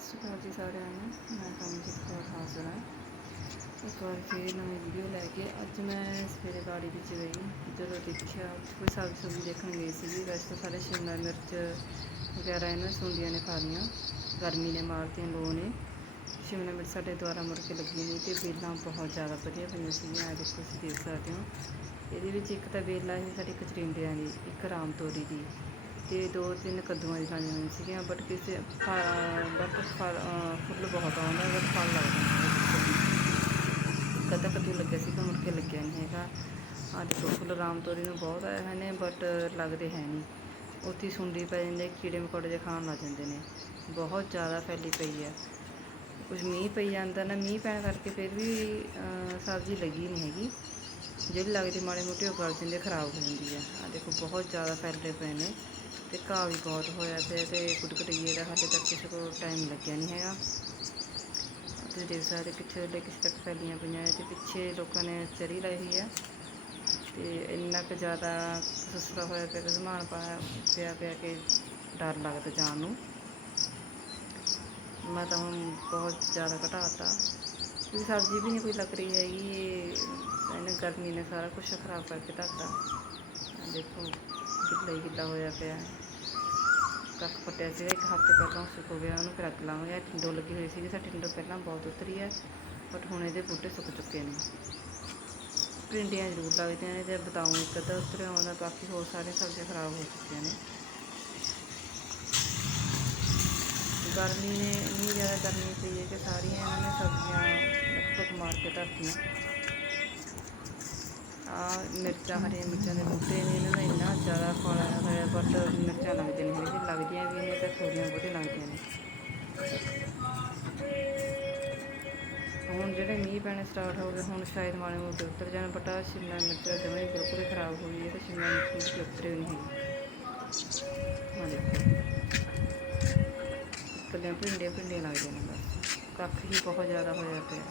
ਸਤਿ ਸ਼੍ਰੀ ਅਕਾਲ ਜੀ ਸਾਰਿਆਂ ਨੂੰ। ਮੈਂ ਕਮਲਜੀਤ ਕੌਰ ਹਾਜ਼ਰ ਹਾਂ। ਇੱਕ ਵਾਰ ਫਿਰ ਨਵੀਂ ਵੀਡੀਓ ਲੈ ਕੇ ਅੱਜ ਮੈਂ ਸਵੇਰੇ ਬਾੜੀ ਵਿੱਚ ਗਈ। ਜਦੋਂ ਦੇਖਿਆ, ਕੋਈ ਸਬਜ਼ੀ ਸਬਜ਼ੀ ਦੇਖਣ ਗਈ ਸੀਗੀ। ਵੈਸੇ ਤਾਂ ਸਾਰੇ ਸ਼ਿਮਲਾ ਮਿਰਚ ਵਗੈਰਾ ਇਹਨਾਂ ਸੁੰਡੀਆਂ ਨੇ ਖਾ ਲਈਆਂ ਗਰਮੀ ਨੇ ਮਾਰਤੀਆਂ ਲੋ ਨੇ। ਸ਼ਿਮਲਾ ਮਿਰਚ ਸਾਡੇ ਦੁਆਰਾ ਮੁੜ ਕੇ ਲੱਗੀ ਨਹੀਂ ਤੇ ਬੇਲਾਂ ਬਹੁਤ ਜ਼ਿਆਦਾ ਵਧੀਆ ਪਈਆਂ ਸੀਗੀਆਂ। ਆਹ ਤੁਸੀਂ ਦੇਖ ਸਕਦੇ ਹੋ। ਇਹਦੇ ਵਿੱਚ ਇੱਕ ਤਾਂ ਬੇਲਾ ਸੀ ਸਾਡੀ ਕਚਰਿੰਡਿਆਂ ਦੀ, ਇੱਕ ਰਾਮ ਤੋਰੀ ਦੀ। ਤੇ ਦੋ ਤਿੰਨ ਕੱਦੂਆਂ ਦੀ ਲਾਈਆਂ ਹੋਈਆਂ ਸੀਗੀਆਂ ਬਟ ਕਿਸੇ ਬਟ ਫਲ ਫੁੱਲ ਬਹੁਤ ਆਉਂਦਾ ਬਟ ਫਲ ਲੱਗਦਾ ਨਹੀਂ ਕਦਾ ਕੱਦੂ ਲੱਗਿਆ ਸੀ ਤਾਂ ਮੁੜ ਕੇ ਲੱਗਿਆ ਨਹੀਂ ਹੈਗਾ। ਆਹ ਦੇਖੋ, ਫੁੱਲ ਰਾਮ ਤੋਰੀ ਨੂੰ ਬਹੁਤ ਆਏ ਹੋਏ ਨੇ ਬਟ ਲੱਗਦੇ ਹੈ ਨਹੀਂ। ਉੱਥੇ ਸੁੰਡੀ ਪੈ ਜਾਂਦੇ, ਕੀੜੇ ਮਕੌੜੇ ਜਿਹੇ ਖਾਣ ਲੱਗ ਜਾਂਦੇ ਨੇ। ਬਹੁਤ ਜ਼ਿਆਦਾ ਫੈਲੀ ਪਈ ਆ। ਕੁਝ ਮੀਂਹ ਪਈ ਜਾਂਦਾ ਨਾ, ਮੀਂਹ ਪੈਣ ਕਰਕੇ ਫਿਰ ਵੀ ਸਬਜ਼ੀ ਲੱਗੀ ਨਹੀਂ ਹੈਗੀ। ਜਿਹੜੀ ਲੱਗਦੀ ਮਾੜੇ ਮੋਟੀ ਉਹ ਗਲ ਜਾਂਦੀ ਖਰਾਬ ਹੋ ਜਾਂਦੀ ਆ। ਆ ਦੇਖੋ, ਬਹੁਤ ਜ਼ਿਆਦਾ ਫੈਲੇ ਪਏ ਨੇ। ਤੇ ਘਾਹ ਵੀ ਬਹੁਤ ਹੋਇਆ ਪਿਆ ਤੇ ਗੁੱਡਗੜਈਏ ਦਾ ਹਾਲੇ ਤੱਕ ਕਿਸੇ ਕੋਲ ਟਾਈਮ ਲੱਗਿਆ ਨਹੀਂ ਹੈਗਾ। ਤੁਸੀਂ ਦੇਖ ਸਕਦੇ ਪਿੱਛੇ ਦੇ ਕਿਸੇ ਤੱਕ ਫੈਲੀਆਂ ਪਈਆਂ ਨੇ ਤੇ ਪਿੱਛੇ ਲੋਕਾਂ ਨੇ ਚਰੀ ਲਾਈ ਹੋਈ ਆ। ਤੇ ਇੰਨਾ ਕੁ ਜ਼ਿਆਦਾ ਸੁਸਰਾ ਹੋਇਆ ਪਿਆ ਕਿ ਸਮਾਨ ਪਾਇਆ ਪਿਆ ਪਿਆ ਕਿ ਡਰ ਲੱਗਦਾ ਜਾਣ ਨੂੰ। ਮੈਂ ਤਾਂ ਹੁਣ ਬਹੁਤ ਜ਼ਿਆਦਾ ਘਟਾਤਾ ਕਿਉਂਕਿ ਸਬਜ਼ੀ ਵੀ ਨਹੀਂ ਕੋਈ ਲੱਗ ਰਹੀ ਹੈਗੀ, ਇਹ ਇਹਨੇ ਗਰਮੀ ਨੇ ਸਾਰਾ ਕੁਝ ਖਰਾਬ ਕਰਕੇ ਧਰਤਾ। ਦੇਖੋ। ਗਿੱਲਾ ਹੀ ਗਿੱਲਾ ਹੋਇਆ ਪਿਆ ਕੱਖ ਪੱਟਿਆ ਸੀਗਾ, ਇੱਕ ਹਫ਼ਤੇ ਪਹਿਲਾਂ ਸੁੱਕ ਗਿਆ, ਉਹਨੂੰ ਫਿਰ ਅੱਗ ਲਾਵਾਂਗੇ ਆਹ ਟਿੰਡੋ ਲੱਗੀ ਹੋਈ ਸੀਗੀ ਸਾਡੀ ਟਿੰਡੋ ਪਹਿਲਾਂ ਬਹੁਤ ਉਤਰੀ ਹੈ ਬਟ ਹੁਣ ਇਹਦੇ ਬੂਟੇ ਸੁੱਕ ਚੁੱਕੇ ਨੇ। ਭਿੰਡੀਆਂ ਜ਼ਰੂਰ ਲੱਗਦੀਆਂ ਨੇ ਤੇ ਬਤਾਉਂ ਇੱਕ ਅੱਧਾ ਉਤਰਿਆ ਆਉਂਦਾ ਬਾਕੀ ਹੋਰ ਸਾਰੇ ਸਬਜ਼ੀਆਂ ਖਰਾਬ ਹੋ ਚੁੱਕੀਆਂ ਨੇ। ਗਰਮੀ ਨੇ, ਇੰਨੀ ਜ਼ਿਆਦਾ ਗਰਮੀ ਪਈ ਹੈ ਕਿ ਸਾਰੀਆਂ ਇਹਨਾਂ ਨੇ ਸਬਜ਼ੀਆਂ ਲਗਭਗ ਮਾਰ ਕੇ ਧਰਤੀਆਂ। ਆ ਮਿਰਚਾਂ, ਹਰੀਆਂ ਮਿਰਚਾਂ ਦੇ ਬੂਟੇ ਨੇ, ਇਹਨਾਂ ਦਾ ਇੰਨਾ ਜ਼ਿਆਦਾ ਫਲ ਆਇਆ ਹੋਇਆ ਬਟ ਮਿਰਚਾਂ ਲੱਗਦੀਆਂ ਨਹੀਂ ਹੈਗੀਆਂ ਲੱਗਦੀਆਂ ਵੀ ਨੇ, ਤਾਂ ਥੋੜ੍ਹੀਆਂ ਬਹੁਤੀਆਂ ਲੱਗਦੀਆਂ ਨੇ। ਹੁਣ ਜਿਹੜੇ ਮੀਂਹ ਪੈਣੇ ਸਟਾਰਟ ਹੋ ਗਏ, ਹੁਣ ਸ਼ਾਇਦ ਮਾੜੇ ਮੋਟੇ ਉੱਤਰ ਜਾਣ ਬਟ ਆਹ ਸ਼ਿਮਲਾ ਮਿਰਚ ਜਮਾਂ ਹੀ ਬਿਲਕੁਲ ਖਰਾਬ ਹੋ ਗਈ ਹੈ, ਤੇ ਸ਼ਿਮਲਾ ਮਿਰਚ ਵੀ ਉਤਰੇ ਨਹੀਂ ਹੈਗੀ। ਆਹ ਦੇਖੋ। ਇਕੱਲੀਆਂ ਭਿੰਡੀਆਂ ਭਿੰਡੀਆਂ ਲੱਗਦੀਆਂ ਨੇ, ਬਸ। ਕੱਖ ਹੀ ਬਹੁਤ ਜ਼ਿਆਦਾ ਹੋਇਆ ਪਿਆ।